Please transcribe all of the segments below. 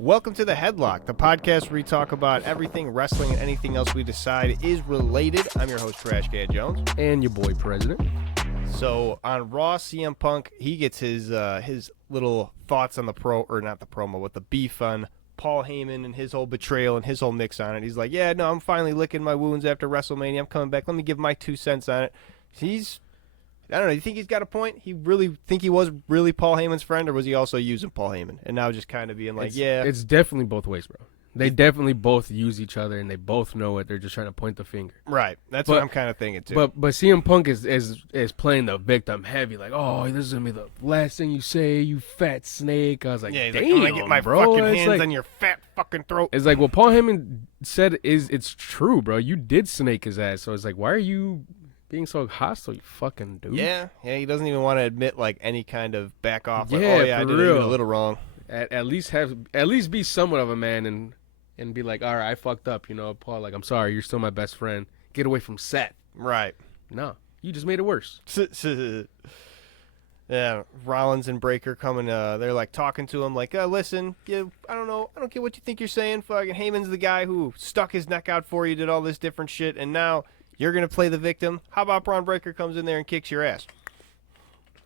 Welcome to the HeadLock, the podcast where we talk about everything wrestling and anything else we decide is related. I'm your host, Trash Can Jones. And your boy, President. So on Raw, CM Punk, he gets his little thoughts on the the beef on Paul Heyman and his whole betrayal and his whole mix on it. He's like, yeah, no, I'm finally licking my wounds after WrestleMania. I'm coming back. Let me give my 2 cents on it. I don't know. You think he's got a point? He really think he was really Paul Heyman's friend, or was he also using Paul Heyman? And now just kind of being like, It's definitely both ways, bro. They definitely both use each other, and they both know it. They're just trying to point the finger. Right. That's what I'm kind of thinking, too. But CM Punk is playing the victim heavy, like, oh, this is going to be the last thing you say, you fat snake. I was like, damn, like, I'm going to get my bro. fucking hands on your fat fucking throat. It's like, well, Paul Heyman said it's true, bro. You did snake his ass. So it's like, why are you being so hostile, you fucking dude? Yeah, he doesn't even want to admit like any kind of back off. Like, Yeah, I did real. it a little wrong. At least be somewhat of a man and be like, all right, I fucked up, Paul. Like, I'm sorry, you're still my best friend. Get away from Seth. Right. No, you just made it worse. Yeah, Rollins and Breaker coming. They're like talking to him, like, listen, I don't know, I don't care what you think you're saying. Fucking Heyman's the guy who stuck his neck out for you, did all this different shit, and now you're going to play the victim. How about Braun Breaker comes in there and kicks your ass?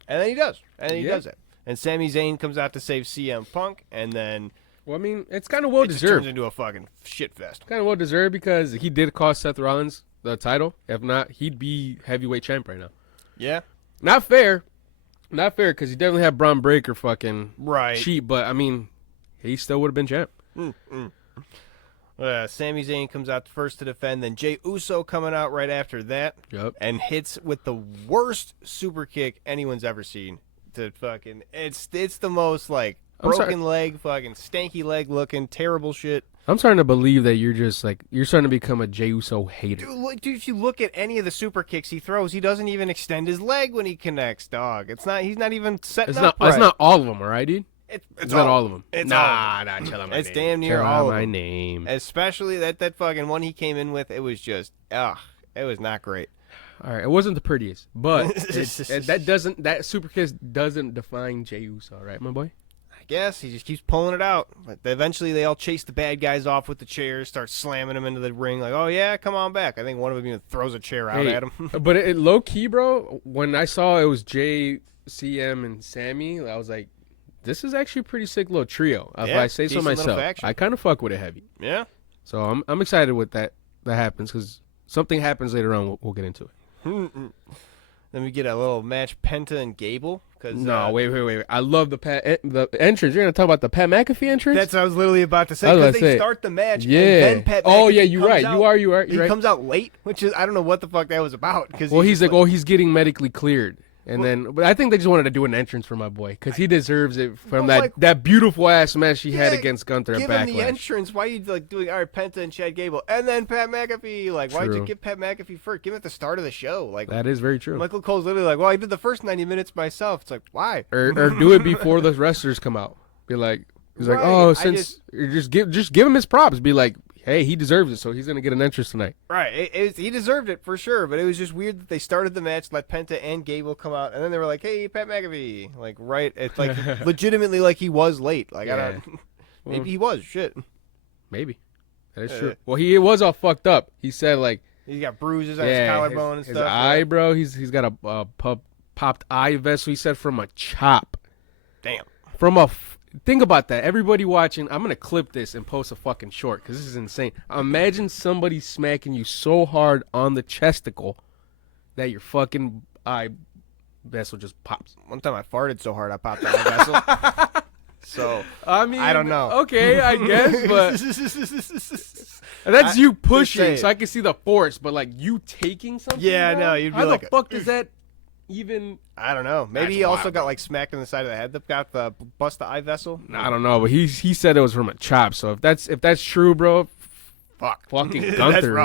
And then he does. And he does it. And Sami Zayn comes out to save CM Punk. And then... Well, I mean, it's kind of well-deserved. It turns into a fucking shit fest. Kind of well-deserved because he did cost Seth Rollins the title. If not, he'd be heavyweight champ right now. Yeah. Not fair. Not fair because he definitely had Braun Breaker fucking cheat. But, I mean, he still would have been champ. Sami Zayn comes out first to defend, then Jey Uso coming out right after that, and hits with the worst super kick anyone's ever seen. It's the most like broken leg, fucking stanky leg looking, terrible shit. I'm starting to believe that you're starting to become a Jey Uso hater. Dude, if you look at any of the super kicks he throws, he doesn't even extend his leg when he connects, dog. He's not even setting up right. It's not all of them, all right, dude? It's not all of them. It's chill on my name. It's damn near all of them. my name. Especially that fucking one he came in with. It was just, it was not great. All right, it wasn't the prettiest, but that super kiss doesn't define Jey Uso, right, my boy? I guess he just keeps pulling it out. But eventually, they all chase the bad guys off with the chairs, start slamming them into the ring, like, oh yeah, come on back. I think one of them even throws a chair out at him. But it low key, bro. When I saw it was Jay, CM, and Sammy, I was like, this is actually a pretty sick little trio. If I say so myself, I kind of fuck with it heavy. Yeah. So I'm excited with that happens because something happens later on. We'll get into it. Then we get a little match, Penta and Gable. No, wait. I love the entrance. You're going to talk about the Pat McAfee entrance? That's what I was literally about to say. Because they start the match, and then Pat McAfee you're right. You are. He comes out late, which is, I don't know what the fuck that was about. He's like, he's getting medically cleared. But I think they just wanted to do an entrance for my boy because he deserves it from that beautiful ass match he had against Gunther at Backlash. Give him the entrance. Why are you doing all right, Penta and Chad Gable and then Pat McAfee? Like, why'd you give Pat McAfee first? Give him at the start of the show. Like, that is very true. Michael Cole's literally like, well, I did the first 90 minutes myself. It's like, why? Or do it before the wrestlers come out. Be like, he's like, just give him his props. Be like, hey, he deserves it, so he's going to get an entrance tonight. Right. He deserved it for sure, but it was just weird that they started the match, let Penta and Gable come out, and then they were like, hey, Pat McAfee. Like, right. It's like legitimately like he was late. Like, I don't. Maybe he was. Shit. Maybe. That is true. Well, he was all fucked up. He said, like. He got bruises on his collarbone and stuff. His eye, bro. He's got a popped eye vessel, he said, from a chop. Damn. Think about that. Everybody watching, I'm going to clip this and post a fucking short because this is insane. Imagine somebody smacking you so hard on the chesticle that your fucking eye vessel just pops. One time I farted so hard I popped the eye vessel. So, I mean, I don't know. Okay, I guess, but that's you pushing, so I can see the force, but like you taking something? Yeah, no, you'd be how like, the fuck does that even? I don't know. Maybe he also got like smacked in the side of the head that got the bust the eye vessel. I don't know, but he said it was from a chop. So if that's true, bro, fucking Gunther.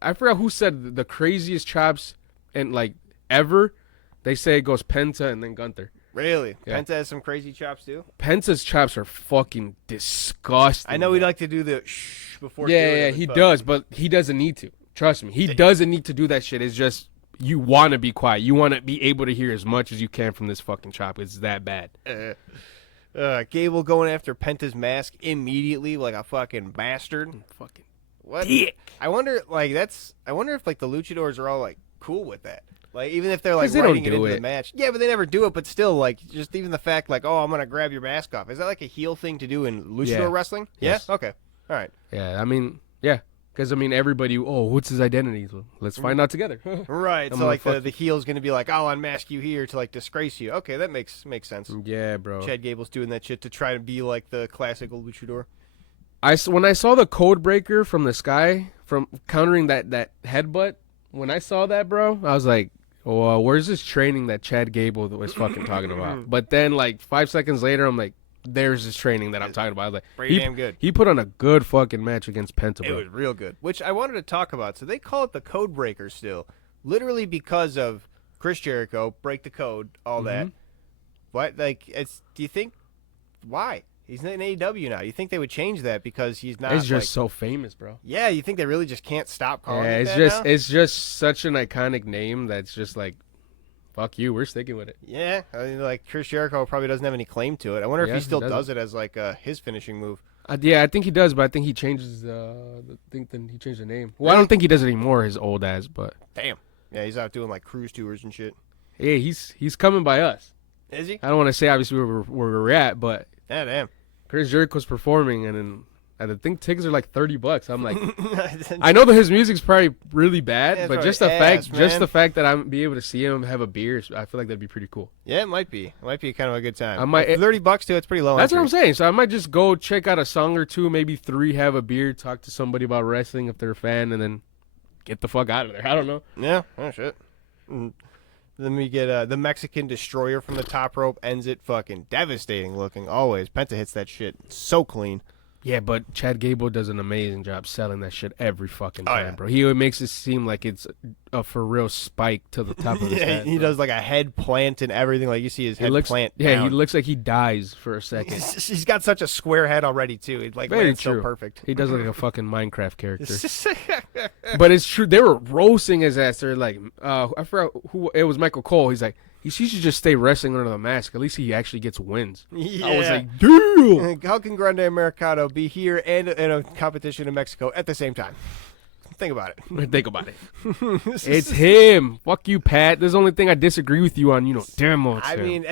I forgot who said the craziest chops and like ever. They say it goes Penta and then Gunther. Really? Yeah. Penta has some crazy chops too? Penta's chops are fucking disgusting. I know he'd like to do the shh before. Yeah, he does, but he doesn't need to. Trust me, he doesn't need to do that shit. It's just you want to be quiet. You want to be able to hear as much as you can from this fucking chop. It's that bad. Gable going after Penta's mask immediately like a fucking bastard. Fucking What? dick. I wonder if like the luchadors are all like cool with that. Like even if they're like 'Cause they don't writing it do into it. the match. Yeah, but they never do it, but still like just even the fact like, oh, I'm going to grab your mask off. Is that like a heel thing to do in luchador Yeah. wrestling? Yes. Yeah. Okay. All right. Yeah, I mean, yeah. Because, I mean, everybody, what's his identity? Well, let's find out together. Right. I'm So like gonna the heel's going to be like, I'll unmask you here to like disgrace you. Okay, that makes sense. Yeah, bro. Chad Gable's doing that shit to try to be like the classical luchador. When I saw the code breaker from the sky, from countering that headbutt, when I saw that, bro, I was like, where's this training that Chad Gable was fucking talking about? But then, like, 5 seconds later, I'm like, there's this training that I'm talking about. I was like, Pretty damn good. He put on a good fucking match against Penta, It bro. was real good, which I wanted to talk about. So they call it the code breaker still, literally because of Chris Jericho, break the code, all that. What? Like, do you think, why? He's in AEW now. You think they would change that because he's not It's just so famous, bro. Yeah, you think they really just can't stop calling Yeah, it it's that just now? it's just such an iconic name that's just like, fuck you, we're sticking with it. Yeah, I mean, like Chris Jericho probably doesn't have any claim to it. I wonder if Yeah, he he still doesn't. does it as like his finishing move. Yeah, I think he does, but I think he changes then he changed the name. Well, I don't think he does it anymore, his old ass, but Damn. Yeah, he's out doing like cruise tours and shit. yeah, he's coming by us. Is he? I don't want to say obviously where we're at, but Yeah, damn. Chris Jericho's performing, and then I think tickets are like $30. I'm like, I know that his music's probably really bad, Yeah, it's but just probably the ass, man. fact that I'm be able to see him have a beer, I feel like that'd be pretty cool. Yeah, it might be. It might be kind of a good time. I might- $30 too. It's pretty low. That's what I'm entry. saying. So I might just go check out a song or two, maybe 3, have a beer, talk to somebody about wrestling if they're a fan, and then get the fuck out of there. I don't know. Yeah. Oh shit. Then we get the Mexican Destroyer from the top rope, ends it fucking devastating looking. Always Penta hits that shit so clean. Yeah, but Chad Gable does an amazing job selling that shit every fucking Oh, time, yeah. bro. He makes it seem like it's a for real spike to the top of his Yeah, head. he bro. does like a head plant and everything. Like you see his He head looks, plant. yeah, down. he looks like he dies for a second. He's got such a square head already too. It like Very lands true. so perfect. He does look like a fucking Minecraft character. But it's true. They were roasting his ass. They're like, I forgot who it was. Michael Cole. He's like, he should just stay wrestling under the mask. At least he actually gets wins. Yeah. I was like, damn. How can Grande Americano be here and in a competition in Mexico at the same time? Think about it. Think about it. It's him. Fuck you, Pat. This is the only thing I disagree with you on. Damn well it's I him. mean,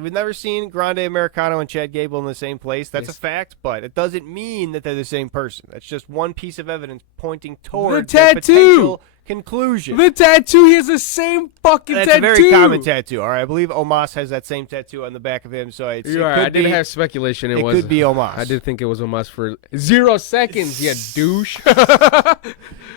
we've never seen Grande Americano and Chad Gable in the same place. That's Yes. a fact, but it doesn't mean that they're the same person. That's just one piece of evidence pointing toward The tattoo! potential conclusion. The tattoo, he has the same fucking That's tattoo. a very common tattoo. All right, I believe Omos has that same tattoo on the back of him, so it You're right. I could did be. have speculation. It was, could be Omos. I did think it was Omos for 0 seconds. You douche.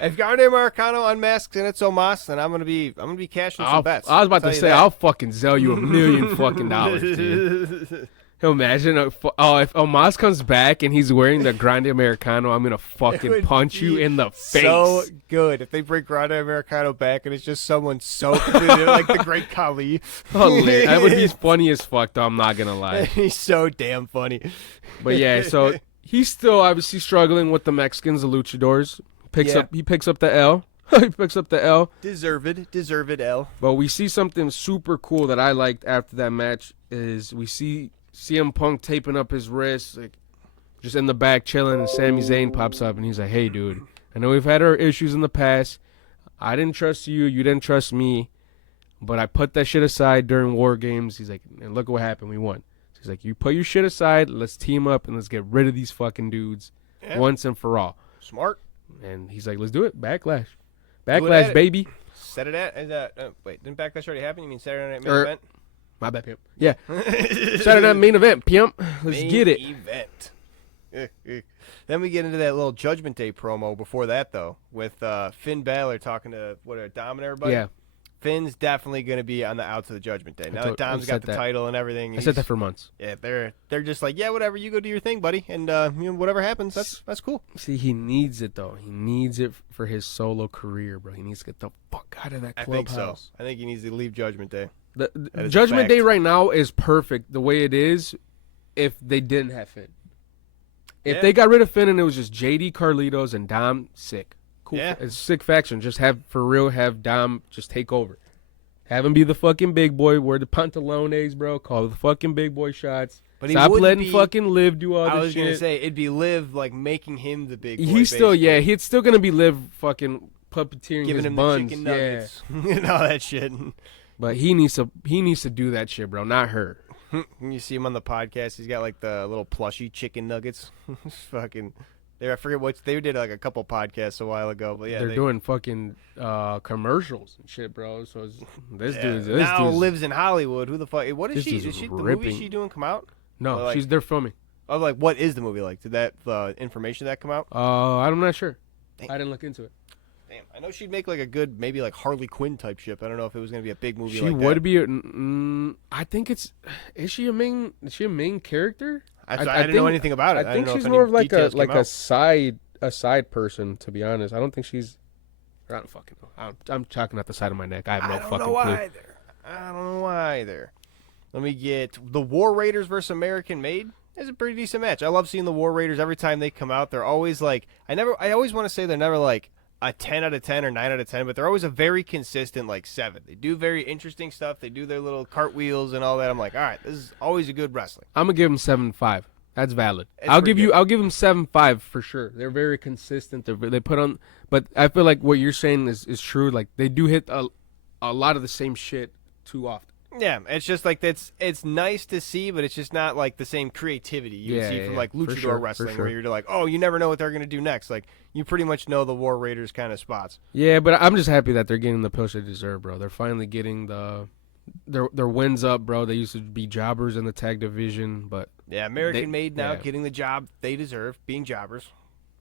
If Grande Americano unmasks and it's Omos, then I'm gonna be cashing some bets. I was about I'll to tell say, you I'll fucking sell you $1 million fucking dollars, dude. that. Imagine, if Omos comes back and he's wearing the Grande Americano, I'm gonna fucking would punch you be in the face. So good if they bring Grande Americano back and it's just someone so like the Great Khali. Hilarious. That would be funny as fuck, though. I'm not gonna lie. He's so damn funny. But yeah, so he's still obviously struggling with the Mexicans, the luchadors. He picks up the L. He picks up the L. Deserved L. But we see something super cool that I liked after that match is we see CM Punk taping up his wrist, like just in the back chilling, and Sami Zayn pops up and he's like, "Hey, dude, I know we've had our issues in the past. I didn't trust you. You didn't trust me. But I put that shit aside during War Games." He's like, "And look what happened. We won." So he's like, "You put your shit aside. Let's team up and let's get rid of these fucking dudes once and for all." Smart. And he's like, "Let's do it. Backlash. at Backlash, it. baby." Set it at. Wait, didn't Backlash already happen? You mean Saturday Night Main Er, Event? My bad, pimp. Yeah. Saturday Night Main Event, pimp. Let's Main get it. Event. Then we get into that little Judgment Day promo before that, though, with Finn Balor talking to, Dom and everybody? Yeah. Finn's definitely going to be on the outs of the Judgment Day. Now that Dom's I got said the that. title and everything. I said that for months. Yeah, they're just like, yeah, whatever, you go do your thing, buddy, and whatever happens, that's cool. See, he needs it, though. He needs it for his solo career, bro. He needs to get the fuck out of that I think clubhouse. so. I think he needs to leave Judgment Day. The That is a Judgment fact. Day right now is perfect the way it is if they didn't have Finn. If Yeah. they got rid of Finn and it was just JD, Carlitos, and Dom, sick. Cool. Yeah. It's a sick faction. Just have Dom just take over. Have him be the fucking big boy. Wear the pantalones, bro. Call the fucking big boy shots. But Stop wouldn't letting be, fucking Liv do all this shit. I was gonna say it'd be Liv like making him the big boy. He's still he's still gonna be Liv fucking puppeteering giving his him buns. the chicken nuggets and all that shit. But he needs to do that shit, bro, not her. You see him on the podcast. He's got like the little plushy chicken nuggets. Fucking. I forget what they did like a couple podcasts a while ago, but yeah, they're doing fucking commercials and shit, bro. So this dude now lives in Hollywood. Who the fuck? What is she? Is she the movie she doing come out? No, like, they're filming. Oh, like what is the movie like? Did that information that come out? I'm not sure. Damn. I didn't look into it. Damn, I know she'd make like a good maybe like Harley Quinn type ship. I don't know if it was gonna be a big movie. She like would that. be. I think it's. Is she a main character? I didn't know anything about it. I think she's more of like a side person. To be honest, I don't think she's. I don't fucking know. I'm talking out the side of my neck. I have no fucking clue. I don't know either. Let me get the War Raiders versus American Made. It's a pretty decent match. I love seeing the War Raiders every time they come out. They're always like I always want to say they're never like a 10 out of 10 or 9 out of 10, but they're always a very consistent like 7. They do very interesting stuff. They do their little cartwheels and all that. I'm like, all right, this is always a good wrestling. I'm gonna give them 7.5. That's valid. I'll give them 7.5 for sure. They're very consistent. They put on, but I feel like what you're saying is true. Like they do hit a lot of the same shit too often. Yeah, it's just like it's nice to see, but it's just not like the same creativity you see from like luchador wrestling, where you're like, oh, you never know what they're gonna do next. Like you pretty much know the War Raiders kind of spots. Yeah, but I'm just happy that they're getting the push they deserve, bro. They're finally getting their wins up, bro. They used to be jobbers in the tag division, but yeah, American Made now getting the job they deserve, being jobbers.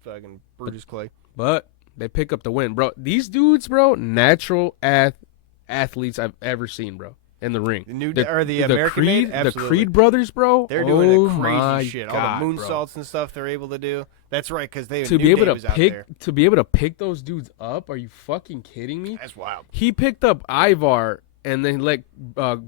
Fucking Brutus Clay. But they pick up the win, bro. These dudes, bro, natural athletes I've ever seen, bro. In the ring. The American Made? The Creed brothers, bro. They're doing a crazy shit. God, all the moonsaults and stuff they're able to do. That's right, because to be able to pick those dudes up. Are you fucking kidding me? That's wild. He picked up Ivar and then let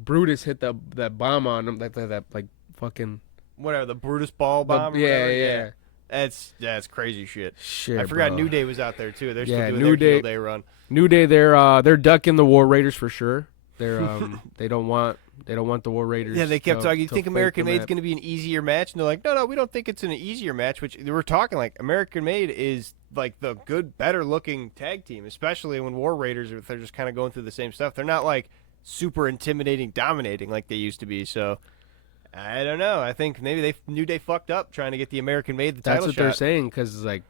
Brutus hit that bomb on him. That like fucking whatever, the Brutus ball bomb. Yeah. That's crazy shit. Shit, I forgot bro. New Day was out there too. They're still doing New their heel day run. New Day, they're ducking the War Raiders for sure. They're they don't want the War Raiders. Yeah, they kept talking. You think American Made's going to be an easier match? And they're like, no, we don't think it's an easier match. Which they were talking like American Made is like the good, better looking tag team, especially when War Raiders they're just kind of going through the same stuff. They're not like super intimidating, dominating like they used to be. So I don't know. I think maybe New Day fucked up trying to get the American Made the title shot. That's what they're saying because like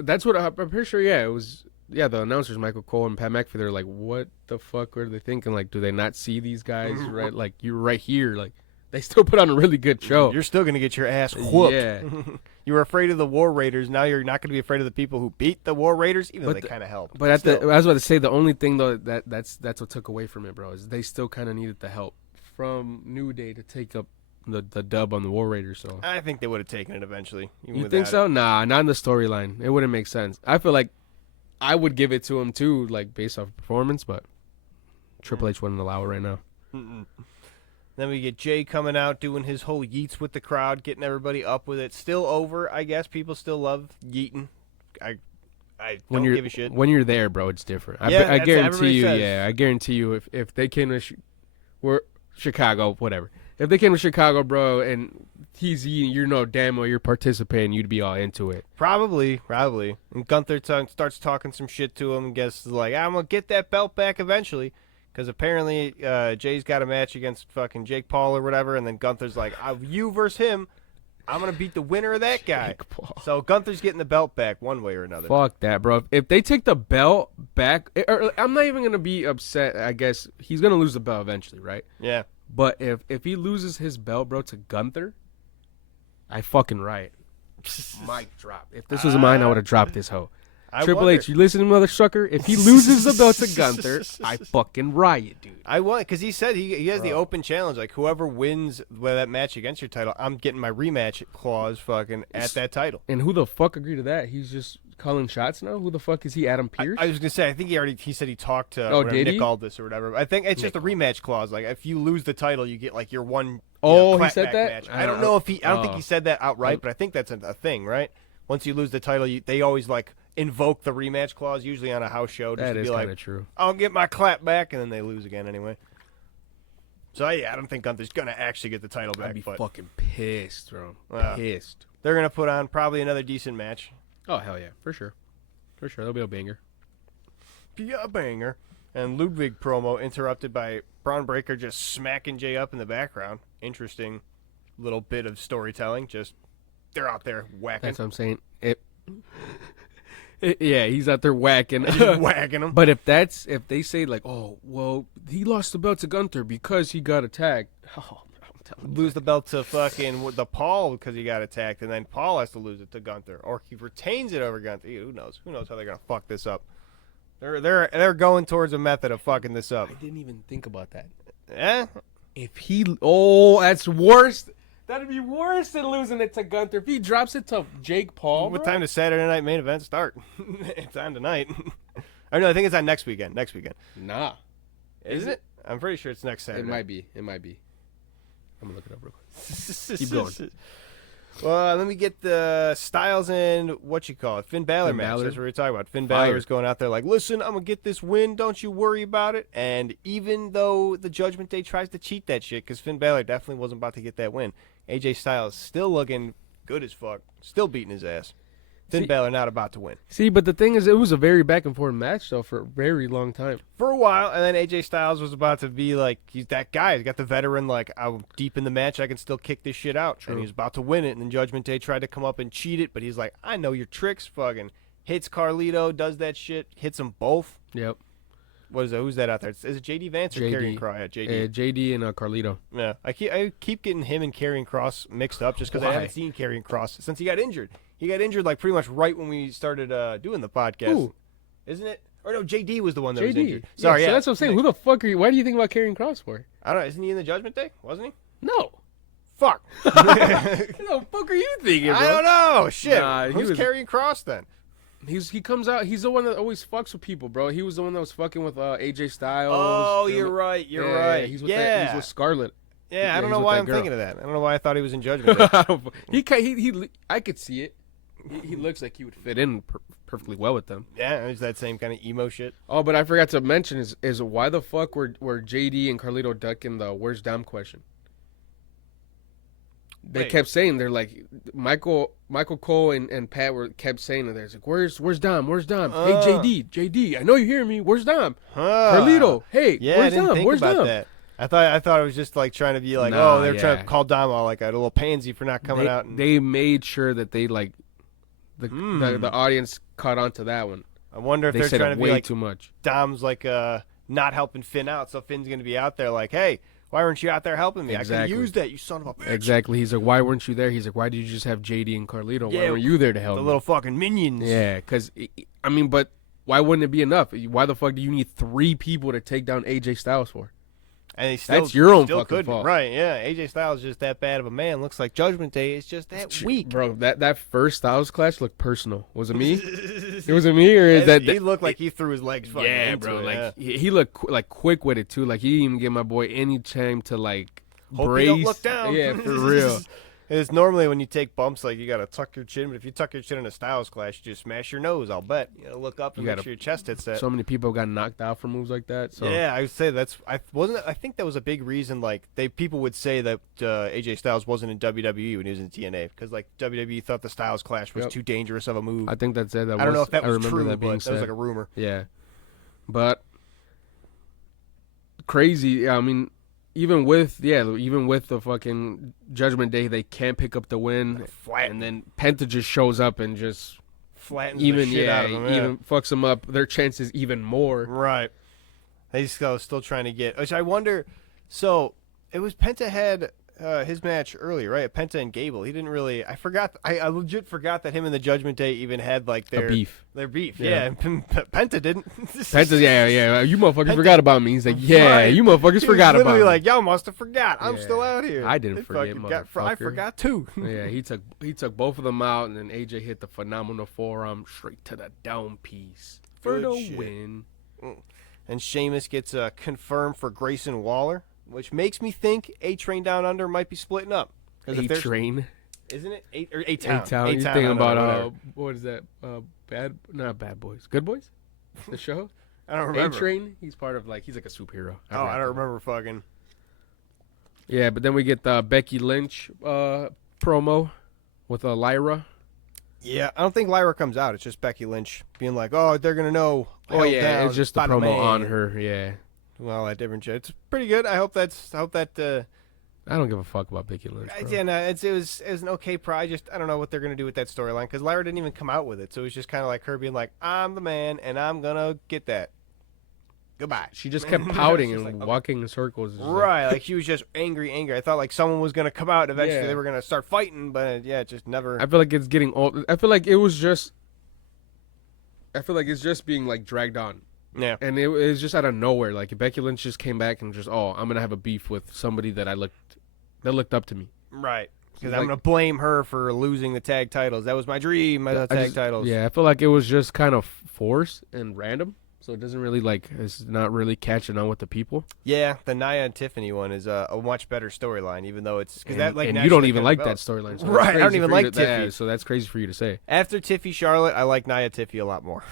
that's what I'm pretty sure. Yeah, it was. Yeah, the announcers, Michael Cole and Pat McAfee, they're like, what the fuck were they thinking? Like, do they not see these guys right? Like, you're right here. Like, they still put on a really good show. You're still going to get your ass whooped. Yeah. You were afraid of the War Raiders. Now you're not going to be afraid of the people who beat the War Raiders, even though they kind of helped. But I was about to say, the only thing, though, that's what took away from it, bro, is they still kind of needed the help from New Day to take up the dub on the War Raiders. So I think they would have taken it eventually. You think so? Nah, not in the storyline. It wouldn't make sense. I feel like I would give it to him too, like based off performance, but Triple H wouldn't allow it right now. Then we get Jay coming out doing his whole yeets with the crowd, getting everybody up with it. Still over, I guess. People still love yeeting. I don't give a shit. When you're there, bro, it's different. Yeah, I guarantee you. says. Yeah, I guarantee you. If they came to Chicago, whatever. If they came to Chicago, bro, and he's eating, you know damn well you're participating, you'd be all into it. Probably. And Gunther starts talking some shit to him and gets like, I'm going to get that belt back eventually. Because apparently Jay's got a match against fucking Jake Paul or whatever, and then Gunther's like, you versus him, I'm going to beat the winner of that guy. So Gunther's getting the belt back one way or another. Fuck that, bro. If they take the belt back, I'm not even going to be upset, I guess. He's going to lose the belt eventually, right? Yeah. But if he loses his belt, bro, to Gunther, I fucking riot. Mic drop. If this was mine, I would have dropped this hoe. Triple H, you listen to mother sucker? If he loses the belt to Gunther, I fucking riot, dude. I want, because he said he has the open challenge. Like, whoever wins that match against your title, I'm getting my rematch clause fucking at that title. And who the fuck agreed to that? He's just calling shots now? Who the fuck is he, Adam Pearce? I was going to say, I think he said he talked to Nick Aldis or whatever. I think it's just a rematch clause. Like, if you lose the title, you get, like, your one he said that? match. I don't know if I don't think he said that outright, but I think that's a thing, right? Once you lose the title, they always, like, invoke the rematch clause, usually on a house show, just to be like, true. I'll get my clap back, and then they lose again anyway. So yeah, I don't think Gunther's gonna actually get the title back. I'd be but fucking pissed, bro. Pissed. They're gonna put on probably another decent match. Oh hell yeah, for sure. There'll be a banger. Be a banger. And Ludwig promo interrupted by Braun Breaker just smacking Jay up in the background. Interesting little bit of storytelling. Just they're out there whacking. That's what I'm saying. Yeah, he's out there whacking. Whacking him. But if they say like, oh, well, he lost the belt to Gunther because he got attacked. Oh, I'm telling you. Lose the belt to fucking the Paul because he got attacked, and then Paul has to lose it to Gunther, or he retains it over Gunther. Who knows? Who knows how they're gonna fuck this up? They're going towards a method of fucking this up. I didn't even think about that. Eh? That's worse. That'd be worse than losing it to Gunther. If he drops it to Jake Paul, What time does Saturday Night Main Event start? It's on tonight. I think it's on next weekend. Nah. Is it? I'm pretty sure it's next Saturday. It might be. I'm gonna look it up real quick. Keep going. Well, let me get the Styles and Finn Balor match. That's what we're talking about. Finn Balor is going out there like, listen, I'm going to get this win. Don't you worry about it. And even though the Judgment Day tries to cheat that shit, because Finn Balor definitely wasn't about to get that win, AJ Styles still looking good as fuck. Still beating his ass. Finn Balor not about to win. See, but the thing is, it was a very back and forth match, though, for a very long time. For a while, and then AJ Styles was about to be like, he's that guy. He's got the veteran, like, I'm deep in the match. I can still kick this shit out. True. And he was about to win it, and then Judgment Day tried to come up and cheat it, but he's like, I know your tricks, fucking. Hits Carlito, does that shit, hits them both. Yep. What is that? Who's that out there? Is it JD Vance or Karrion Kross? Yeah, JD. JD and Carlito. Yeah. I keep getting him and Karrion Kross mixed up just because I haven't seen Karrion Kross since he got injured. He got injured like pretty much right when we started doing the podcast. Ooh. Isn't it? Or no, JD was the one that JD. was injured. Sorry, yeah. So that's what I'm saying. Who the fuck are you? Why do you think about Karrion Kross for? I don't know. Isn't he in the Judgment Day? Wasn't he? No. Fuck. What the fuck are you thinking, bro? I don't know. Shit. Nah, Who's Karrion Kross then? He comes out. He's the one that always fucks with people, bro. He was the one that was fucking with AJ Styles. Oh, you're right. You're right. He's with Scarlett. Yeah, I don't know why I'm thinking of that. I don't know why I thought he was in Judgment Day. I could see it. He looks like he would fit in perfectly well with them. Yeah, it's that same kind of emo shit. Oh, but I forgot to mention is why the fuck were JD and Carlito ducking the "Where's Dom" question? They kept saying, they're like, Michael Cole and Pat kept saying that. They're like, where's Dom? Where's Dom? Hey, JD, I know you hear me. Where's Dom? Carlito, hey, where's Dom? Where's Dom? That. I thought it was just like trying to be like, they're trying to call Dom all like a little pansy for not coming out. They made sure that they like the audience caught on to that one. I wonder if they're trying to be way like too much. Dom's like not helping Finn out, so Finn's gonna be out there like, hey, why weren't you out there helping me? Exactly. I could have used that, you son of a bitch. Exactly. He's like, why weren't you there? He's like, why did you just have JD and Carlito? Why weren't you there to help the me? little fucking minions. Yeah, because, I mean, but why wouldn't it be enough? Why the fuck do you need 3 people to take down AJ Styles for? And that's your own fucking fault. Right, yeah. AJ Styles is just that bad of a man. Looks like Judgment Day is just that weak. Bro, that first Styles clash looked personal. Was it me? It was me, or is that... He looked like he threw his legs fucking into bro. it, Like, he looked like quick with it, too. Like, he didn't even give my boy any time to, like, Hope brace. you don't look down. Yeah, for real. It's normally when you take bumps, like, you got to tuck your chin. But if you tuck your chin in a Styles clash, you just smash your nose, I'll bet. You look up and make sure your chest hits that. So many people got knocked out for moves like that. So. Yeah, I would say I think that was a big reason. Like people would say that AJ Styles wasn't in WWE when he was in TNA because like WWE thought the Styles clash was too dangerous of a move. I think that's it. I don't know if that was true, but that was like a rumor. Yeah, but crazy. I mean, even with the fucking Judgment Day, they can't pick up the win, and then Penta just shows up and just flattens the shit out of them. Yeah. Even fucks them up. Their chances even more. Right. They still trying to get. Which I wonder. So it was Penta had his match earlier, right? Penta and Gable. He didn't really. I forgot. I legit forgot that him and the Judgment Day even had like their beef. Their beef. Yeah. Penta didn't. Penta. Yeah. You motherfuckers forgot about me. He's like, you motherfuckers forgot about me. Literally like, y'all must have forgot. I'm still out here. I didn't forget, motherfucker. I forgot too. Yeah. He took both of them out, and then AJ hit the phenomenal forearm straight to the down piece for the win. And Sheamus gets confirmed for Grayson Waller, which makes me think A-Train Down Under might be splitting up. A-Train? Isn't it? A-Town. A-Town. You're thinking about, what is that? Not Bad Boys. Good Boys? The show? I don't remember. A-Train? He's part of, he's like a superhero. I don't remember fucking. Yeah, but then we get the Becky Lynch promo with Lyra. Yeah, I don't think Lyra comes out. It's just Becky Lynch being like, "Oh, they're gonna know." Oh yeah, down it's just the by promo man. on her. Yeah. Well, that different shit. It's pretty good. I hope that. I don't give a fuck about Becky Lynch. Bro. Yeah, no, it was an okay I don't know what they're gonna do with that storyline because Lyra didn't even come out with it, so it was just kind of like her being like, "I'm the man, and I'm gonna get that." Goodbye. She just kept pouting and like, okay. walking in circles. Right, like she was just angry. I thought like someone was gonna come out and eventually Yeah. they were gonna start fighting, but yeah, it just never. I feel like it's getting old. I feel like it's just being like dragged on. Yeah. And it was just out of nowhere. Like Becky Lynch just came back and just, I'm gonna have a beef with somebody that looked up to me. Right. Because Like- I'm gonna blame her for losing the tag titles. That was my dream, the tag titles. Yeah, I feel like it was just kind of forced and random. So it doesn't really it's not really catching on with the people. Yeah, the Nia and Tiffany one is a much better storyline, even though it's because that like and now you don't she even got like the that belt. storyline. So Right, that's I don't crazy even for you like to- Tiffy. yeah, so that's crazy for you to say. After Tiffy Charlotte, I like Nia Tiffy a lot more.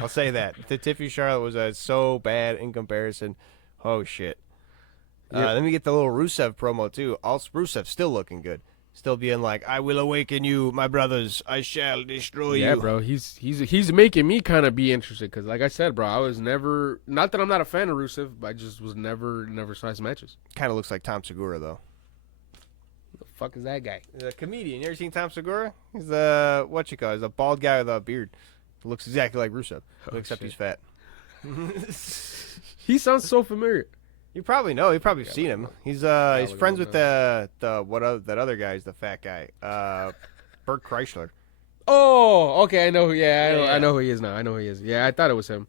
I'll say that. The Tiffy Charlotte was so bad in comparison. Oh shit. Yeah. Let me get the little Rusev promo too. Also, Rusev still looking good. Still being like, "I will awaken you, my brothers. I shall destroy you." Yeah, bro. He's making me kind of be interested because, like I said, bro, I was never. Not that I'm not a fan of Rusev, but I just was never saw his matches. Kind of looks like Tom Segura though. The fuck is that guy? The comedian. You ever seen Tom Segura? He's a He's a bald guy with a beard. Looks exactly like Rusev, except shit. he's fat. He sounds so familiar. You probably know. You've probably seen him. He's he's look friends him with that other guy's the fat guy, Bert Kreischer. Oh, okay. I know. Yeah. I know who he is now. I know who he is. Yeah, I thought it was him.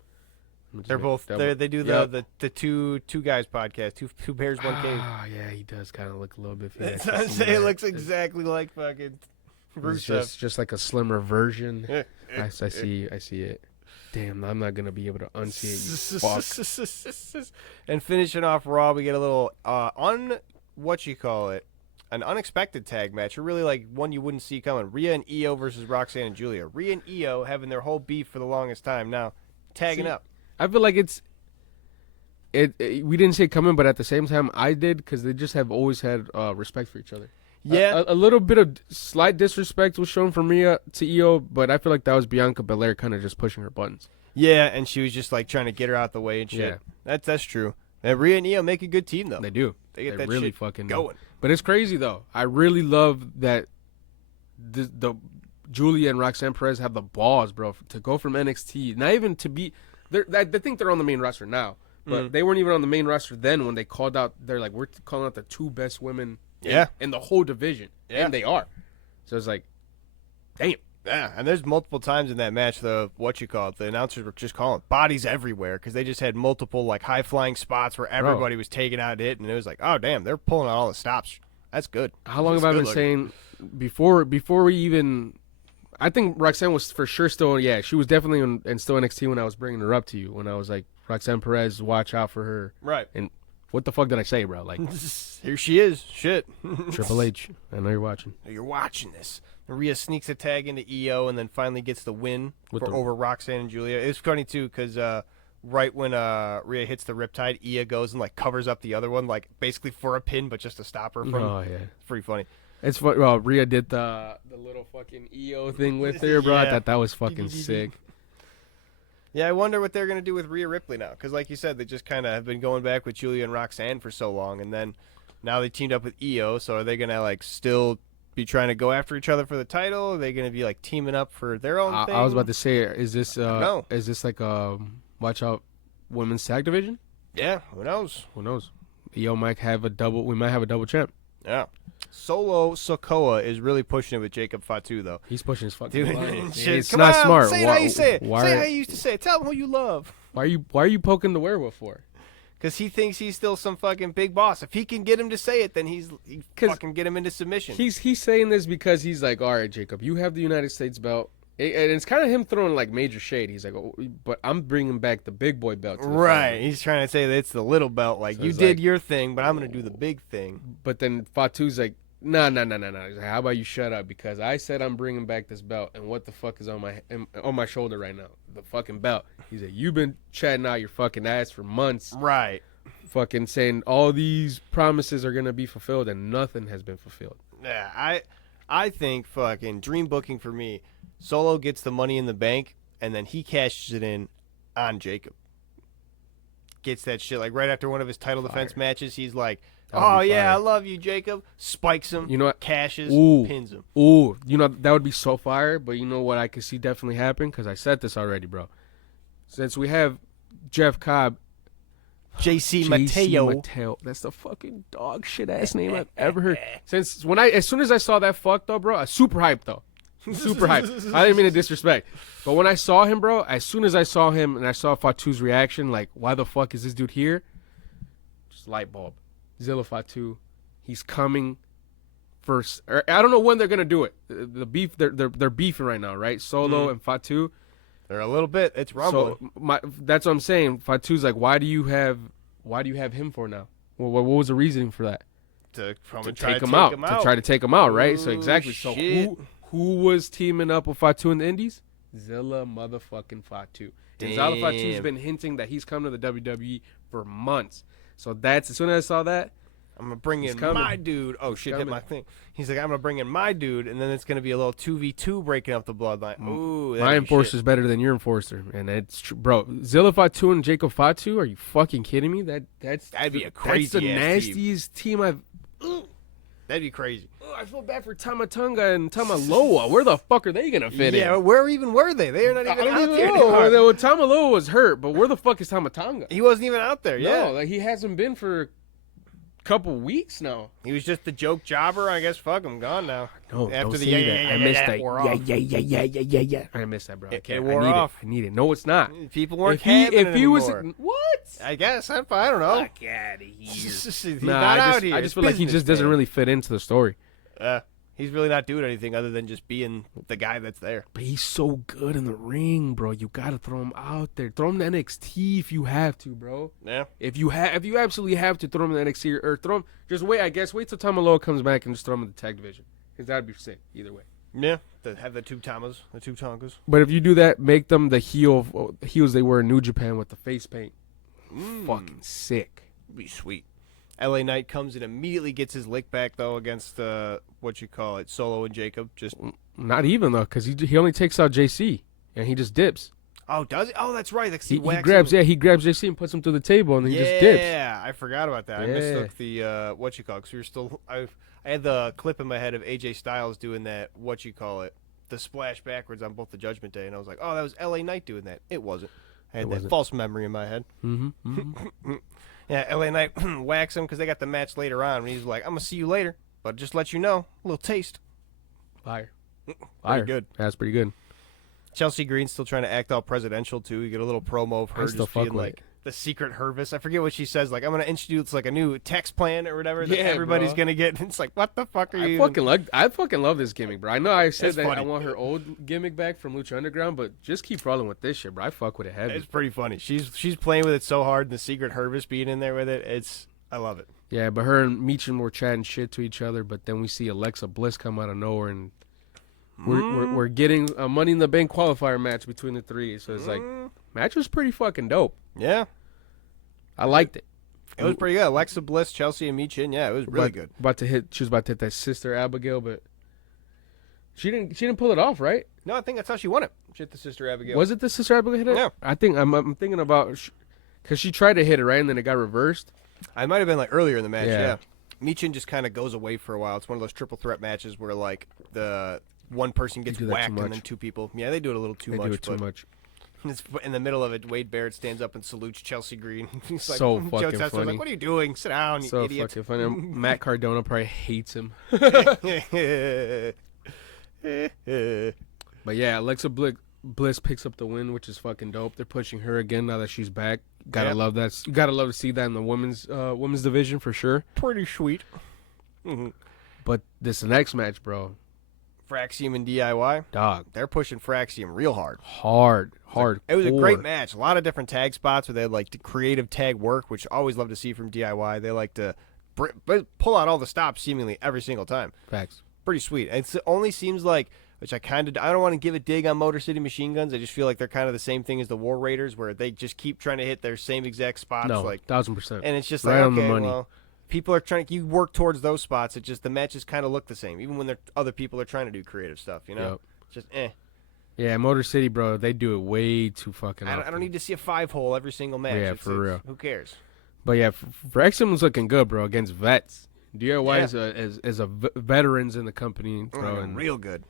They're both. They do the two guys podcast. Two bears, one cave. Oh yeah, he does kind of look a little bit. That's what I'm saying. It looks exactly like fucking It's Rusev. just like a slimmer version. I see it. Damn, I'm not gonna be able to unsee it. You fuck. And finishing off Raw, we get a little an unexpected tag match. Or really like one you wouldn't see coming. Rhea and Io versus Roxanne and Julia. Rhea and Io having their whole beef for the longest time. Now tagging up. I feel like we didn't see it coming, but at the same time, I did because they just have always had respect for each other. Yeah, A little bit of slight disrespect was shown from Rhea to Io, but I feel like that was Bianca Belair kind of just pushing her buttons. yeah, and she was just like trying to get her out the way and shit. Yeah. That's true. And Rhea and Io make a good team though. They do. They get They that really shit fucking going. But it's crazy though. I really love that the Julia and Roxanne Perez have the balls, bro, to go from NXT, not even to be. I think they're on the main roster now, but they weren't even on the main roster then when they called out. They're like, we're calling out the two best women in the whole division. Yeah. And they are. So it's like, damn. Yeah, and there's multiple times in that match, the announcers were just calling bodies everywhere because they just had multiple like high flying spots where everybody was taking out it, and it was like, oh damn, they're pulling out all the stops. That's good. How long That's have I been good saying before we even? I think Roxanne was for sure still. Yeah, she was definitely in still NXT when I was bringing her up to you. When I was like, Roxanne Perez, watch out for her. Right. And what the fuck did I say, bro? Like, Here she is. Shit. Triple H. I know you're watching. You're watching this. Rhea sneaks a tag into EO and then finally gets the win over Roxanne and Julia. It's funny too because right when Rhea hits the Riptide, Io goes and like covers up the other one, like basically for a pin, but just to stop her from. Oh yeah. It's pretty funny. It's fun. Well, Rhea did the little fucking EO thing with her, bro. I Yeah. thought that was fucking sick. Yeah, I wonder what they're gonna do with Rhea Ripley now, because like you said, they just kind of have been going back with Julia and Roxanne for so long, and then now they teamed up with Io. So are they gonna like still be trying to go after each other for the title? Are they gonna be like teaming up for their own thing? I was about to say, is this know. is this like watch out women's tag division? Yeah, who knows? Who knows? EO might have a double. We might have a double champ. Yeah. Solo Sokoa is really pushing it with Jacob Fatu, though. He's pushing his fucking Dude, line. shit. It's Come not on, smart. Say it how you say it. Why, Say it how you used to say it. Tell him who you love. why are you poking the werewolf for? Because he thinks he's still some fucking big boss. If he can get him to say it, then he fucking get him into submission. He's saying this because he's like, all right, Jacob, you have the United States belt. And it's kind of him throwing like major shade. He's like, oh, but I'm bringing back the big boy belt. To the Right. family. He's trying to say that it's the little belt. Like, So you it's did like- your thing, but I'm going to do the big thing. But then Fatu's like, no. He's like, how about you shut up? Because I said I'm bringing back this belt, and what the fuck is on my shoulder right now? The fucking belt. He's like, you've been chatting out your fucking ass for months. Right. fucking saying all these promises are gonna be fulfilled, and nothing has been fulfilled. Yeah, I think fucking dream booking for me. Solo gets the Money in the Bank, and then he cashes it in on Jacob. Gets that shit like right after one of his title defense matches. He's like, "Oh yeah, I love you, Jacob." Spikes him. You know what? Cashes. Pins him. Ooh, you know that would be so fire. But you know what I could see definitely happen, because I said this already, bro. Since we have Jeff Cobb, JC Mateo. That's the fucking dog shit ass name I've ever heard. As soon as I saw that fuck though, bro, I was super hyped though. Super hyped. I didn't mean to disrespect. But when I saw him, bro, as soon as I saw him and I saw Fatuu's reaction, like, why the fuck is this dude here? Just light bulb. Zilla Fatu, he's coming first. I don't know when they're gonna do it. The beef, they're beefing right now, right? Solo and Fatu. They're a little bit. It's rumbling. So that's what I'm saying. Fatuu's like, why do you have him for now? Well, what was the reasoning for that? To take him out. To try to take him out, right? So exactly. Shit. So who was teaming up with Fatu in the Indies? Zilla motherfucking Fatu. And Zilla Fatu's been hinting that he's coming to the WWE for months. So that's, as soon as I saw that, I'm going to bring in my dude. Oh, shit, hit my thing. He's like, I'm going to bring in my dude, and then it's going to be a little 2v2 breaking up the bloodline. Ooh, my enforcer's better than your enforcer. And it's true. Bro, Zilla Fatu and Jacob Fatu, are you fucking kidding me? That'd be a crazy That's the nastiest team I've... That'd be crazy. Oh, I feel bad for Tamatonga and Tamaloa. Where the fuck are they going to fit in? Yeah, where even were they? They are not even out there anymore. Well, Tamaloa was hurt, but where the fuck is Tamatonga? He wasn't even out there, No, like, he hasn't been for a couple weeks now. He was just the joke jobber. I guess fuck him, gone now. No, after don't the say that. I missed that. Yeah. I missed that, bro. It wore off. I need it. No, it's not. People weren't if he was what? I guess I don't know. Fuck out of here. He's not out here. I just feel like he just doesn't really fit into the story. He's really not doing anything other than just being the guy that's there. But he's so good in the ring, bro. You gotta throw him out there. Throw him to NXT if you have to, bro. Yeah. If you absolutely have to throw him to NXT or throw him, just wait. I guess wait till Tamaloa comes back and just throw him in the tag division, because that'd be sick either way. Yeah. To have the two Tongas. But if you do that, make them the heels they were in New Japan with the face paint. Fucking sick. Be sweet. LA Knight comes and immediately gets his lick back though against Solo and Jacob. Just not even though, because he only takes out JC and he just dips. Oh, does he? Oh, that's right. He grabs JC and puts him through the table and he just dips. Yeah, I forgot about that. Yeah. I mistook the because we were still. I had the clip in my head of AJ Styles doing that. The splash backwards on both the Judgment Day, and I was like, oh, that was LA Knight doing that. It wasn't. I had that false memory in my head. Yeah, LA Knight whacks him because they got the match later on. And he's like, I'm going to see you later, but just let you know, a little taste. Fire. Pretty good. That's pretty good. Chelsea Green's still trying to act all presidential, too. You get a little promo of her just being like the secret Hervis. I forget what she says. Like, I'm going to introduce like a new tax plan or whatever that everybody's going to get. And it's like, what the fuck are you I fucking love this gimmick, bro. I know I said that funny. I want her old gimmick back from Lucha Underground, but just keep rolling with this shit, bro. I fuck with it heavy. It's pretty funny. She's playing with it so hard, and the secret Hervis being in there with it. I love it. Yeah, but her and Meechin were chatting shit to each other, but then we see Alexa Bliss come out of nowhere, and we're getting a Money in the Bank qualifier match between the three. So it's like, match was pretty fucking dope. Yeah. I liked it. It was pretty good. Alexa Bliss, Chelsea, and Meechin. Yeah, it was really good. She was about to hit that Sister Abigail, but she didn't pull it off, right? No, I think that's how she won it. She hit the Sister Abigail. Was it the Sister Abigail hit it? Yeah. I think I'm thinking about, because she tried to hit it, right, and then it got reversed. I might have been like earlier in the match. Yeah. Meechin just kind of goes away for a while. It's one of those triple threat matches where like the one person gets whacked and then two people. Yeah, they do it a little too much. They do it too much. In the middle of it, Wade Barrett stands up and salutes Chelsea Green. He's like, so fucking Joe funny. Like, what are you doing? Sit down, you idiot. So fucking funny. Matt Cardona probably hates him. But yeah, Alexa Bliss picks up the win, which is fucking dope. They're pushing her again now that she's back. Gotta love that. You gotta love to see that in the women's division for sure. Pretty sweet. But this next match, bro. Fraxium and DIY. Dog. They're pushing Fraxium real hard. Hard. It was a great match. A lot of different tag spots where they had like creative tag work, which I always love to see from DIY. They like to pull out all the stops seemingly every single time. Facts. Pretty sweet. It only seems like which I don't want to give a dig on Motor City Machine Guns. I just feel like they're kind of the same thing as the War Raiders, where they just keep trying to hit their same exact spots. No, like 1000%. And it's just right like, on the okay, money. well, people are trying. You work towards those spots. It just the matches kind of look the same, even when other people are trying to do creative stuff. You know, It's just Yeah, Motor City, bro, they do it way too fucking often. I don't need to see a 5-hole every single match. Yeah, for real. Who cares? But yeah, for Exum was looking good, bro, against vets. DIY is a veterans in the company, bro, and real good.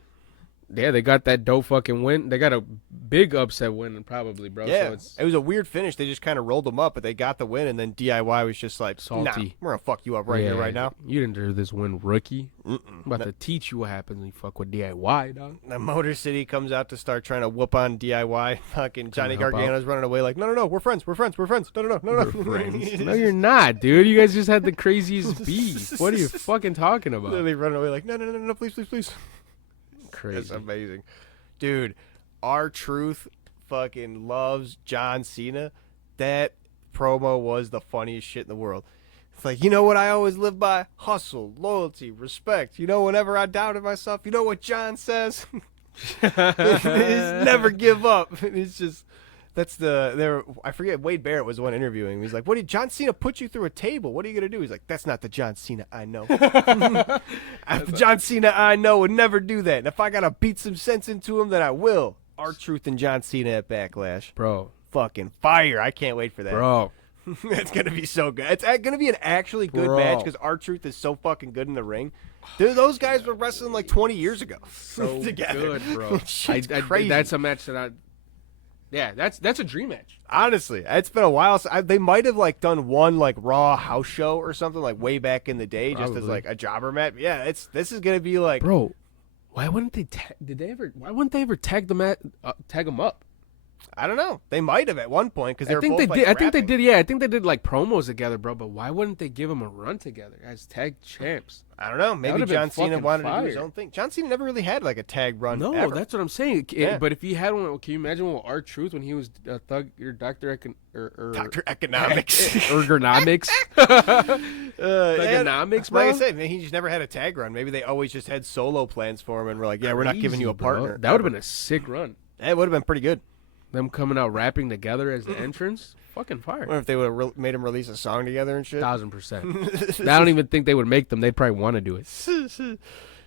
Yeah, they got that dope fucking win. They got a big upset win, probably, bro. Yeah, so it was a weird finish. They just kind of rolled them up, but they got the win, and then DIY was just like, salty. Nah, we're going to fuck you up here right now. You didn't deserve this win, rookie. I'm about to teach you what happens when you fuck with DIY, dog. The Motor City comes out to start trying to whoop on DIY. Fucking Johnny Gargano's running away like, no, we're friends. We're friends. No. We're friends. No, you're not, dude. You guys just had the craziest beef. What are you fucking talking about? Literally running away like, no, please. Crazy. That's amazing. Dude, R-Truth fucking loves John Cena. That promo was the funniest shit in the world. It's like, you know what I always live by? Hustle, loyalty, respect. You know, whenever I doubted myself, you know what John says? It's never give up. It's just, I forget, Wade Barrett was the one interviewing him. He's like, what did John Cena put you through a table? What are you going to do? He's like, that's not the John Cena I know. John Cena I know would never do that. And if I got to beat some sense into him, then I will. R-Truth and John Cena at Backlash. Bro. Fucking fire. I can't wait for that. Bro. It's going to be so good. It's going to be an actually good match because R-Truth is so fucking good in the ring. Dude, those guys were wrestling like 20 years ago. So together. good, bro. Crazy. That's a match that Yeah, that's a dream match. Honestly, it's been a while. They might have like done one like Raw house show or something like way back in the day, just as like a jobber match. Yeah, this is gonna be like, bro. Why wouldn't they? Why wouldn't they ever tag them up? I don't know. They might have at one point because I think they did. I think they did. Yeah, I think they did like promos together, bro. But why wouldn't they give them a run together as tag champs? I don't know. Maybe John Cena wanted to do his own thing. John Cena never really had like a tag run. No, ever. That's what I'm saying. But if he had one, can you imagine what R-Truth when he was Dr. Economics, ergonomics, ergonomics, bro? Like I said, man, he just never had a tag run. Maybe they always just had solo plans for him, and we're like, yeah, we're not giving you a partner. That would have been a sick run. That would have been pretty good. Them coming out rapping together as the entrance, fucking fire. Or if they would have made him release a song together and shit. 1000%. I don't even think they would make them. They'd probably want to do it.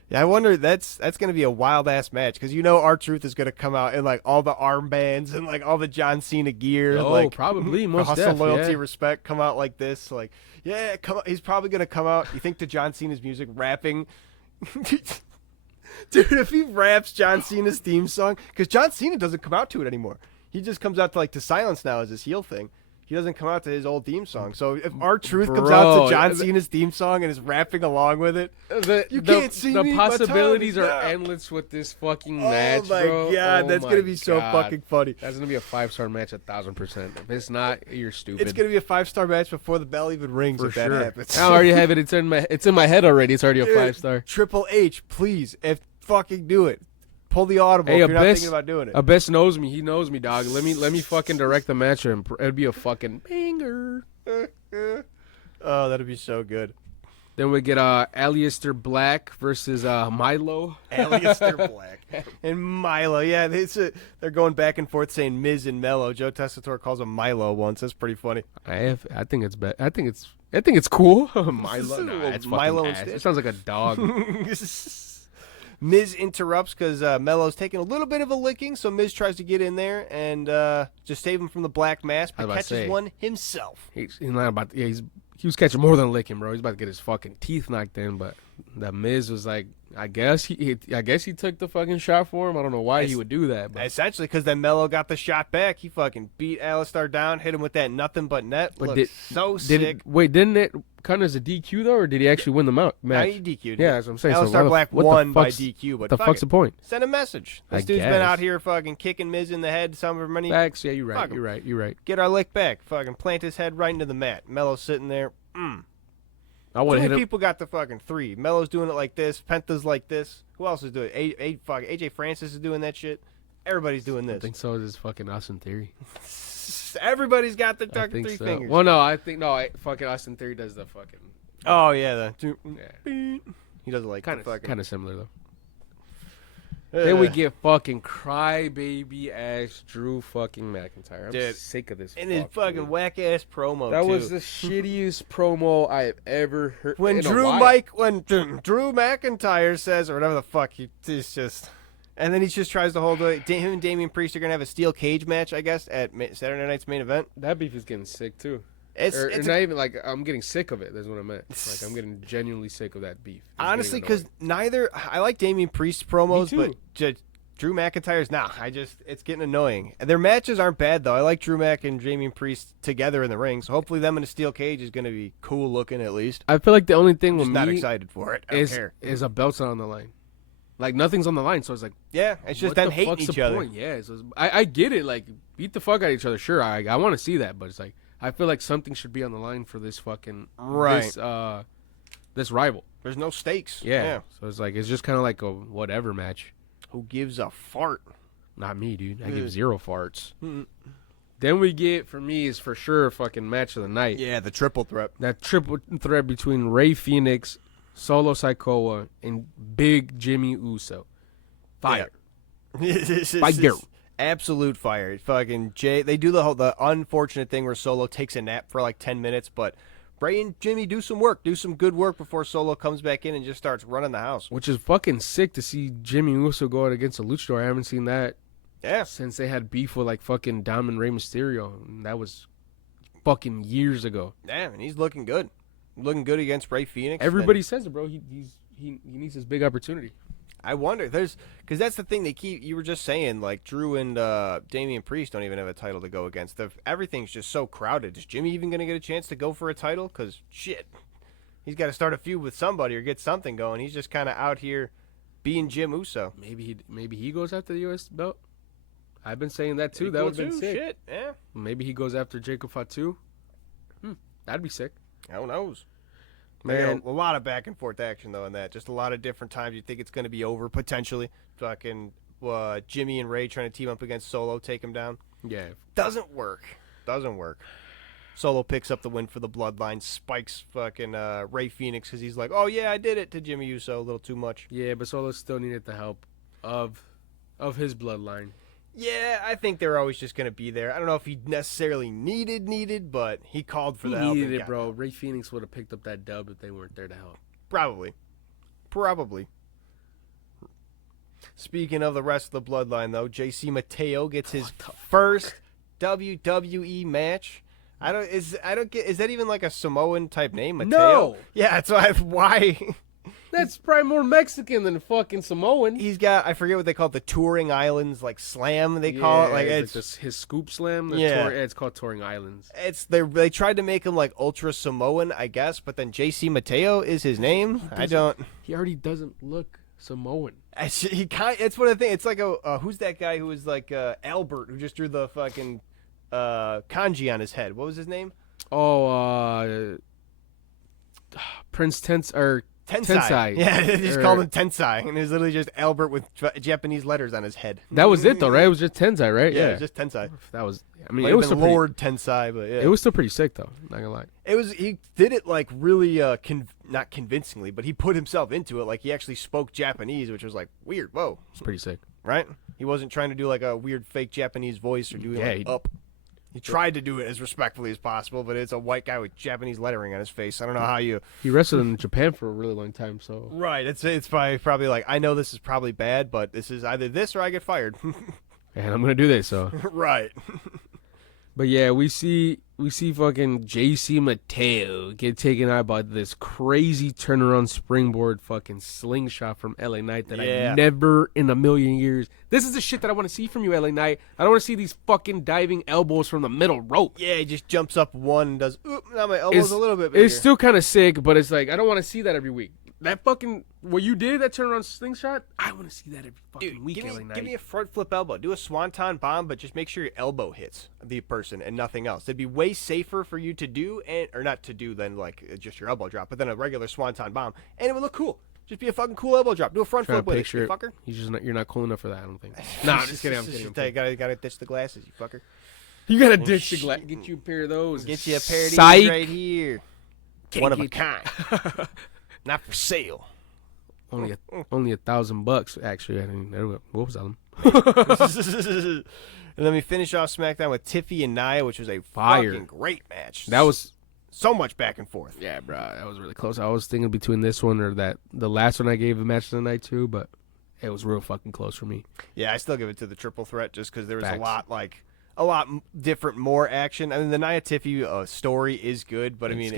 Yeah, I wonder. That's going to be a wild ass match because you know R-Truth is going to come out in like all the armbands and like all the John Cena gear. Oh, like, probably most hustle, loyalty, respect. Come out like this. Like, yeah, come. He's probably going to come out. You think to John Cena's music, rapping. Dude, if he raps John Cena's theme song, because John Cena doesn't come out to it anymore. He just comes out to like to silence now as his heel thing. He doesn't come out to his old theme song. So if R-Truth comes out to John Cena's theme song and is rapping along with it, you can't see me. The possibilities are endless with this fucking match, bro. Oh my god, that's gonna be so fucking funny. That's gonna be a 5-star match 1000%. If it's not, you're stupid. It's gonna be a 5-star match before the bell even rings. For if sure. that happens. I already have it. It's in my head already. It's already a 5-star. Triple H, please, fucking do it. Pull the audible if you're not thinking about doing it. Abyss knows me. He knows me, dog. Let me fucking direct the match. It'd be a fucking banger. Oh, that'd be so good. Then we get Aleister Black versus Milo. Aleister Black and Milo. Yeah, they're going back and forth saying Miz and Mello. Joe Tessitore calls him Milo once. That's pretty funny. I think it's I think it's cool. Milo. Nah, it's Milo ass. It sounds like a dog. Miz interrupts because Mello's taking a little bit of a licking, so Miz tries to get in there and just save him from the Black Mass, but catches one himself. He's not about. Yeah, he was catching more than a licking, bro. He's about to get his fucking teeth knocked in, but the Miz was like, I guess he took the fucking shot for him. I don't know why he would do that. But. Essentially, because then Mello got the shot back. He fucking beat Aleister down, hit him with that nothing but net. But sick. Didn't it count as a DQ though, or did he actually win the match? Yeah, he DQ'd. Yeah, that's what I'm saying. Aleister Black won by DQ, but the fuck's the point? Send a message. This dude's been out here fucking kicking Miz in the head so many. Facts. Yeah, you're right. Get our lick back. Fucking plant his head right into the mat. Mello's sitting there. I would hit him. People got the fucking 3. Mello's doing it like this. Penta's like this. Who else is doing it? AJ Francis is doing that shit. Everybody's doing this. I think so is fucking Austin Theory. Everybody's got the fucking 3 fingers. Well, no, fucking Austin Theory does the fucking. Oh yeah, he does it like kind of similar though. Then we get fucking crybaby ass Drew fucking McIntyre. I'm Dude, sick of this. And his fucking whack ass promo. That too. was the shittiest promo I've ever heard. When Drew McIntyre says, or whatever the fuck, he's just, and then he just tries to hold it. Him and Damian Priest are gonna have a steel cage match, I guess, at Saturday night's main event. That beef is getting sick too. It's not even like I'm getting sick of it. That's what I meant. Like I'm getting genuinely sick of that beef. Honestly, because I like Damian Priest's promos, but Drew McIntyre's it's getting annoying. Their matches aren't bad though. I like Drew Mac and Damian Priest together in the ring, so hopefully them in a steel cage is going to be cool looking at least. I feel like the only thing I'm with just me not excited for it. I don't care. Is a belt's not on the line. Like nothing's on the line, so it's like it's just them hating each other. Point? Yeah, so I get it. Like beat the fuck out of each other. Sure, I want to see that, but it's like I feel like something should be on the line for this fucking this rival. There's no stakes. Yeah. So it's like it's just kind of like a whatever match. Who gives a fart? Not me, dude. I give 0 farts. Then we get, for me, is for sure a fucking match of the night. Yeah, the triple threat. That triple threat between Rey Fenix, Solo Sikoa, and Big Jimmy Uso. Fire. Fire. Absolute fire. Fucking Jay. They do the unfortunate thing where Solo takes a nap for like 10 minutes, but Bray and Jimmy do some work. Do some good work before Solo comes back in and just starts running the house. Which is fucking sick to see Jimmy Uso go out against a luchador. I haven't seen that since they had beef with like fucking Dom and Rey Mysterio. And that was fucking years ago. Damn, and he's looking good. Looking good against Rey Fenix. Everybody says it, bro. He needs his big opportunity. I wonder. Because that's the thing you were just saying, like Drew and Damian Priest don't even have a title to go against. Everything's just so crowded. Is Jimmy even going to get a chance to go for a title? Because shit, he's got to start a feud with somebody or get something going. He's just kind of out here being Jim Uso. Maybe he goes after the U.S. belt. I've been saying that too. That would have been sick. Shit, yeah. Maybe he goes after Jacob Fatu. That'd be sick. Who knows? Man, a lot of back and forth action though in that. Just a lot of different times you think it's going to be over potentially. Fucking Jimmy and Ray trying to team up against Solo, take him down. Yeah, doesn't work. Solo picks up the win for the Bloodline, spikes fucking Rey Fenix because he's like, oh yeah, I did it to Jimmy Uso a little too much. Yeah, but Solo still needed the help of his Bloodline. Yeah, I think they're always just going to be there. I don't know if he necessarily needed, but he called for the help. He needed it, bro. Rey Fenix would have picked up that dub if they weren't there to help. Probably. Speaking of the rest of the Bloodline, though, JC Mateo gets his first WWE match. Is that even like a Samoan type name, Mateo? No. Yeah, that's why. That's probably more Mexican than fucking Samoan. He's got, I forget what they call it, the Touring Islands, like slam, they call it. Like it's his scoop slam. It's called Touring Islands. They tried to make him like ultra Samoan, I guess, but then JC Mateo is his name. He already doesn't look Samoan. It's what I think. It's like who's that guy who was like Albert who just drew the fucking kanji on his head? What was his name? Oh, Prince Tensai. Yeah, they just called him Tensai, and it was literally just Albert with Japanese letters on his head. That was it, though, right? It was just Tensai, right? Yeah, it was just Tensai. That was, it was Lord Tensai, but yeah. It was still pretty sick, though. Not gonna lie. He did it like really, not convincingly, but he put himself into it. Like he actually spoke Japanese, which was like weird. Whoa, it's pretty sick, right? He wasn't trying to do like a weird fake Japanese voice or do up. He tried to do it as respectfully as possible, but it's a white guy with Japanese lettering on his face. I don't know how you... He wrestled in Japan for a really long time, so... Right. It's probably like, I know this is probably bad, but this is either this or I get fired. And I'm going to do this, so... Right. But yeah, we see fucking JC Mateo get taken out by this crazy turnaround springboard fucking slingshot from LA Knight that I never in a million years. This is the shit that I want to see from you, LA Knight. I don't want to see these fucking diving elbows from the middle rope. Yeah, he just jumps up one and does, oop, now my elbow's a little bit bigger. It's still kind of sick, but it's like, I don't want to see that every week. That fucking, what you did, that turnaround slingshot, I want to see that every fucking week, LA Knight. Give me a front flip elbow. Do a swanton bomb, but just make sure your elbow hits the person and nothing else. It'd be way safer for you to do, or not to do than like just your elbow drop, but then a regular swanton bomb, and it would look cool. Just be a fucking cool elbow drop. Do a front flip with it, you fucker. You're not cool enough for that, I don't think. Nah, I'm just kidding. Gotta ditch the glasses, you fucker. You gotta ditch the glasses. Get you a pair of those. Get you a pair of these right here. One of a kind. Not for sale. Only $1,000 actually. I mean, what was that? And then we finish off SmackDown with Tiffy and Nia, which was a fucking great match. That was so much back and forth. Yeah, bro, that was really close. I was thinking between this one or the last one I gave the match of the night to, but it was real fucking close for me. Yeah, I still give it to the triple threat just because there was a lot different, more action. I mean, the Nia Tiffy story is good, but it's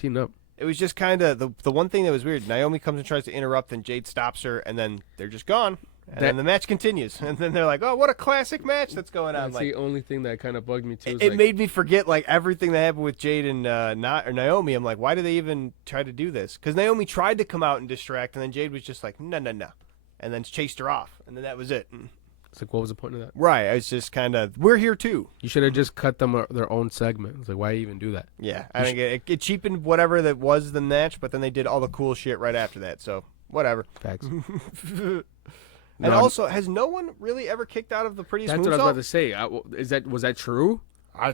heating up. It was just kind of the one thing that was weird. Naomi comes and tries to interrupt, and Jade stops her, and then they're just gone. And then the match continues. And then they're like, oh, what a classic match that's going on. That's the only thing that kind of bugged me, too. It made me forget everything that happened with Jade and Naomi. I'm like, why did they even try to do this? Because Naomi tried to come out and distract, and then Jade was just like, no. And then chased her off. And then that was it. It's like, what was the point of that? Right. It's just kind of, we're here, too. You should have just cut them their own segment. It's like, why even do that? Yeah. I think it cheapened whatever that was the match, but then they did all the cool shit right after that. So, whatever. Facts. And also, has no one really ever kicked out of the prettiest moonsault? That's what I was about to say. Was that true?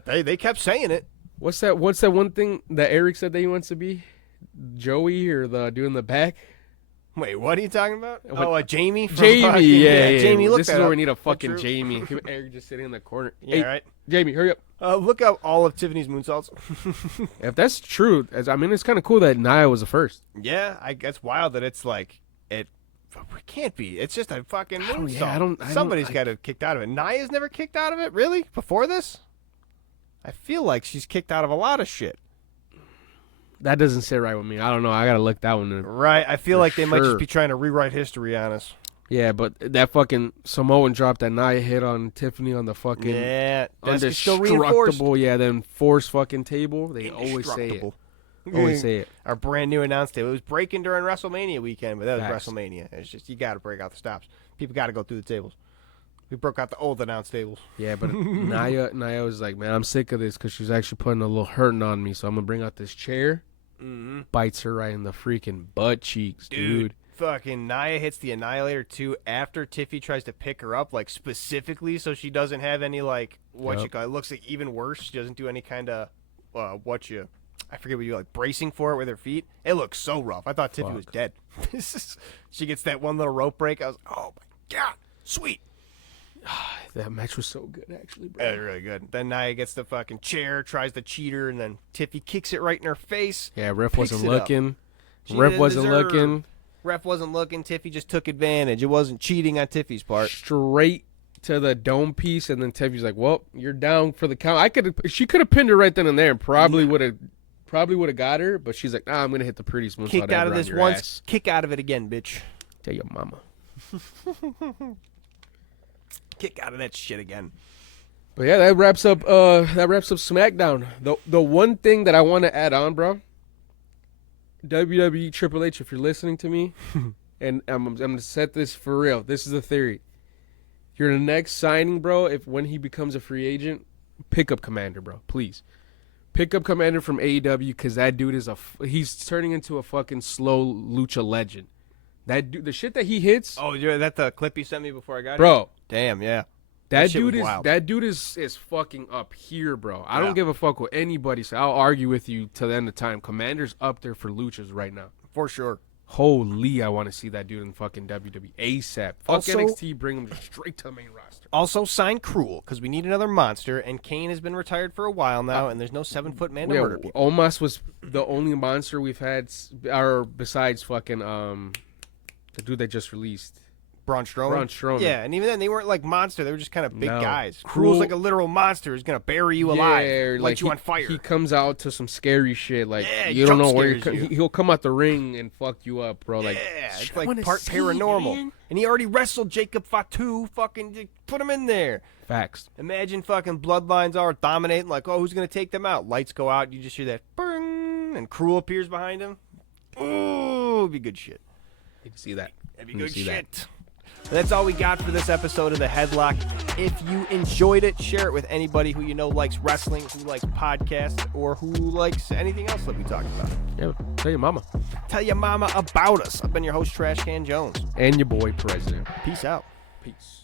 They kept saying it. What's that one thing that Eric said that he wants to be? Joey or the doing the back? Wait, what are you talking about? Jamie? Jamie, yeah. Jamie, look this is where we need a fucking Jamie. Eric just sitting in the corner. Yeah, hey, right. Jamie, hurry up. Look up all of Tiffany's moonsaults. If that's true, it's kind of cool that Nia was the first. Yeah, it's wild that it's like it can't be. It's just a fucking moonsault. Somebody's got to have kicked out of it. Nia's never kicked out of it, really? Before this? I feel like she's kicked out of a lot of shit. That doesn't sit right with me. I don't know. I got to look that one in. Right. I feel like they might just be trying to rewrite history on us. Yeah, but that fucking Samoan drop that Nia hit on Tiffany on the fucking indestructible, then force fucking table. They always say it. Always say it. Our brand new announce table. It was breaking during WrestleMania weekend, but that was WrestleMania. It's just, you got to break out the stops. People got to go through the tables. We broke out the old announce tables. Yeah, but Nia was like, man, I'm sick of this because she's actually putting a little hurting on me, so I'm going to bring out this chair. Mm-hmm. Bites her right in the freaking butt cheeks, dude. Fucking Nia hits the Annihilator too after Tiffy tries to pick her up, specifically so she doesn't have any, you call it. Looks like even worse. She doesn't do any kind of, I forget what you bracing for it with her feet. It looks so rough. I thought Tiffy was dead. She gets that one little rope break. I was, oh my God, sweet. That match was so good, actually, bro. Yeah, really good. Then Nia gets the fucking chair, tries to cheat her, and then Tiffy kicks it right in her face. Yeah, ref wasn't looking. Ref wasn't looking. Tiffy just took advantage. It wasn't cheating on Tiffy's part. Straight to the dome piece, and then Tiffy's like, "Well, you're down for the count." She could have pinned her right then and there, and probably would have got her. But she's like, "Nah, I'm gonna hit the prettiest moonsault kick out of this once. Ass. Kick out of it again, bitch. Tell your mama." Kick out of that shit again. But yeah, that wraps up SmackDown. The one thing that I want to add on, bro. WWE Triple H, if you're listening to me, and I'm gonna set this for real. This is a theory. Your next signing, bro, when he becomes a free agent, pick up Commander, bro. Please. Pick up Commander from AEW because that dude he's turning into a fucking slow lucha legend. That dude, the shit that he hits. Oh, is that the clip you sent me before I got bro, here? Damn, yeah. That dude is fucking up here, bro. I don't give a fuck what anybody says. I'll argue with you till the end of time. Commander's up there for luchas right now. For sure. Holy, I want to see that dude in fucking WWE ASAP. Fuck also, NXT, bring him straight to the main roster. Also, sign Cruel, because we need another monster, and Kane has been retired for a while now, and there's no 7-foot man to murder people. Omos was the only monster we've had, besides fucking the dude that just released. Braun Strowman? Yeah, and even then, they weren't monster. They were just kind of big guys. Cruel's like a literal monster. He's going to bury you alive, light you on fire. He comes out to some scary shit. You don't know where he'll come out the ring and fuck you up, bro. It's like part paranormal. And he already wrestled Jacob Fatu. Fucking put him in there. Facts. Imagine fucking bloodlines are dominating. Who's going to take them out? Lights go out. You just hear that, bang, and Cruel appears behind him. Ooh, it'd be good shit. You can see that. That'd be good shit. That's all we got for this episode of the Headlock. If you enjoyed it, share it with anybody who you know likes wrestling, who likes podcasts, or who likes anything else that we talked about. Yeah, tell your mama. Tell your mama about us. I've been your host, Trash Can Jones. And your boy, President. Peace out. Peace.